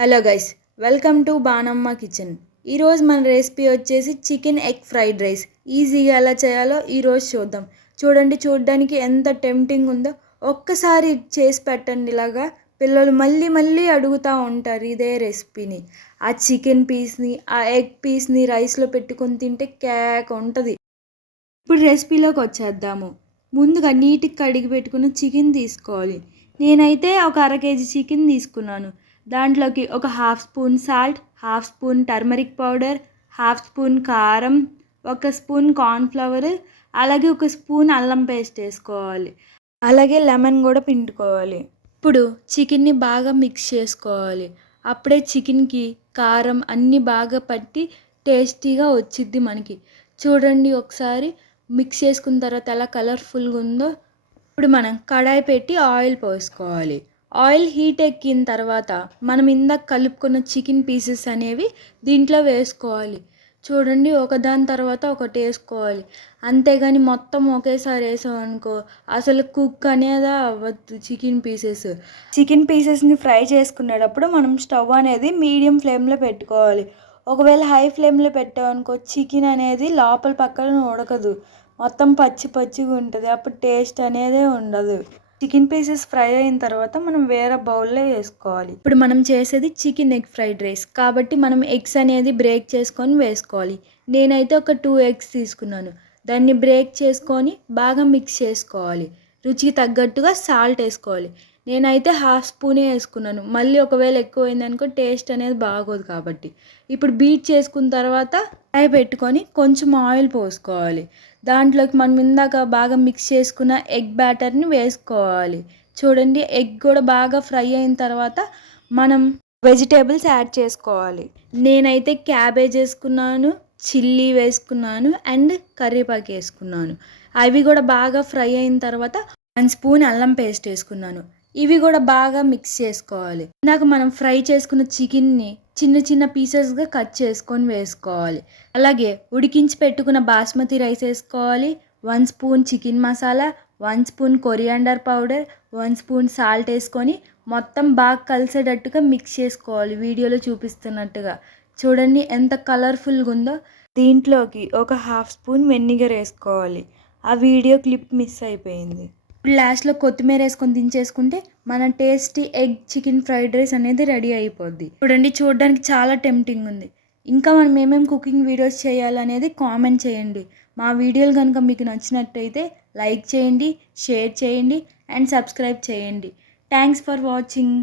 Hello guys, welcome to Banamma kitchen. ఈరోజు మన recipe వచ్చేసి చికెన్ ఎగ్ ఫ్రైడ్ రైస్. ఈజీగా ఎలా చేయాలో ఈరోజు చూద్దాం. చూడడానికి ఎంత టెంప్టింగ్ ఉందో. ఒక్కసారి చేసి పెట్టండి, ఇలాగా పిల్లలు మళ్ళీ మళ్ళీ అడుగుతూ ఉంటారు ఇదే రెసిపీని. ఆ చికెన్ పీస్ని, ఆ ఎగ్ పీస్ని రైస్లో పెట్టుకొని తింటే కేక్ ఉంటుంది. ఇప్పుడు రెసిపీలోకి వచ్చేద్దాము. ముందుగా నీట్గా కడిగి పెట్టుకున్న చికెన్ తీసుకోవాలి. నేనైతే ఒక 1/2 kg చికెన్ తీసుకున్నాను. దాంట్లోకి ఒక 1/2 spoon salt, 1/2 spoon turmeric powder, 1/2 spoon కారం, 1 స్పూన్ కార్న్ఫ్లవర్, అలాగే 1 స్పూన్ అల్లం పేస్ట్ వేసుకోవాలి. అలాగే లెమన్ కూడా పిండుకోవాలి. ఇప్పుడు చికెన్ని బాగా మిక్స్ చేసుకోవాలి. అప్పుడే చికెన్కి కారం అన్నీ బాగా పట్టి టేస్టీగా వచ్చిద్ది మనకి. చూడండి ఒకసారి మిక్స్ చేసుకున్న తర్వాత ఎలా కలర్ఫుల్గా ఉందో. ఇప్పుడు మనం కడాయి పెట్టి ఆయిల్ పోసుకోవాలి. ఆయిల్ హీట్ ఎక్కిన తర్వాత మనం ఇందాక కలుపుకున్న చికెన్ పీసెస్ అనేవి దీంట్లో వేసుకోవాలి. చూడండి, ఒకదాని తర్వాత ఒకటి వేసుకోవాలి. అంతేగాని మొత్తం ఒకేసారి వేసామనుకో అసలు కుక్ అనేది అవ్వద్దు. చికెన్ పీసెస్ని ఫ్రై చేసుకునేటప్పుడు మనం స్టవ్ అనేది మీడియం ఫ్లేమ్లో పెట్టుకోవాలి. ఒకవేళ హై ఫ్లేమ్లో పెట్టామనుకో చికెన్ అనేది లోపల పక్కన ఉడకదు, మొత్తం పచ్చిగా ఉంటుంది. అప్పుడు టేస్ట్ అనేదే ఉండదు. చికెన్ పీసెస్ ఫ్రై అయిన తర్వాత మనం వేరే బౌల్లో వేసుకోవాలి. ఇప్పుడు మనం చేసేది చికెన్ ఎగ్ ఫ్రైడ్ రైస్ కాబట్టి మనం ఎగ్స్ అనేది బ్రేక్ చేసుకొని వేసుకోవాలి. నేనైతే ఒక 2 ఎగ్స్ తీసుకున్నాను. దాన్ని బ్రేక్ చేసుకొని బాగా మిక్స్ చేసుకోవాలి. రుచికి తగ్గట్టుగా సాల్ట్ వేసుకోవాలి. నేనైతే 1/2 స్పూనే వేసుకున్నాను. మళ్ళీ ఒకవేళ ఎక్కువైందనుకో టేస్ట్ అనేది బాగోదు కాబట్టి. ఇప్పుడు బీట్ చేసుకున్న తర్వాత ఫ్రై పెట్టుకొని కొంచెం ఆయిల్ పోసుకోవాలి. దాంట్లోకి మనం ఇందాక బాగా మిక్స్ చేసుకున్న ఎగ్ బ్యాటర్ని వేసుకోవాలి. చూడండి, ఎగ్ కూడా బాగా ఫ్రై అయిన తర్వాత మనం వెజిటేబుల్స్ యాడ్ చేసుకోవాలి. నేనైతే క్యాబేజ్ వేసుకున్నాను, చిల్లీ వేసుకున్నాను అండ్ కరివేపాకు వేసుకున్నాను. అవి కూడా బాగా ఫ్రై అయిన తర్వాత 1 స్పూన్ అల్లం పేస్ట్ వేసుకున్నాను. ఇవి కూడా బాగా మిక్స్ చేసుకోవాలి. ఇందాక మనం ఫ్రై చేసుకున్న చికెన్ని చిన్న పీసెస్గా కట్ చేసుకొని వేసుకోవాలి. అలాగే ఉడికించి పెట్టుకున్న బాస్మతి రైస్ వేసుకోవాలి. 1 spoon chicken masala, 1 spoon coriander powder, 1 spoon salt వేసుకొని మొత్తం బాగా కలిసేటట్టుగా మిక్స్ చేసుకోవాలి. వీడియోలో చూపిస్తున్నట్టుగా చూడండి ఎంత కలర్ఫుల్గా ఉందో. దీంట్లోకి ఒక 1/2 స్పూన్ వెనిగర్ వేసుకోవాలి. ఆ వీడియో క్లిప్ మిస్ అయిపోయింది. ఇప్పుడు లాస్ట్లో కొత్తిమీర వేసుకొని దించేసుకుంటే మన tasty egg chicken fried rice అనేది రెడీ అయిపోద్ది. చూడడానికి చాలా టెంప్టింగ్ ఉంది. ఇంకా మనం ఏమేమి కుకింగ్ వీడియోస్ చేయాలనేది కామెంట్ చేయండి. మా వీడియోలు కనుక మీకు నచ్చినట్టయితే లైక్ చేయండి, షేర్ చేయండి అండ్ సబ్స్క్రైబ్ చేయండి. Thanks for watching.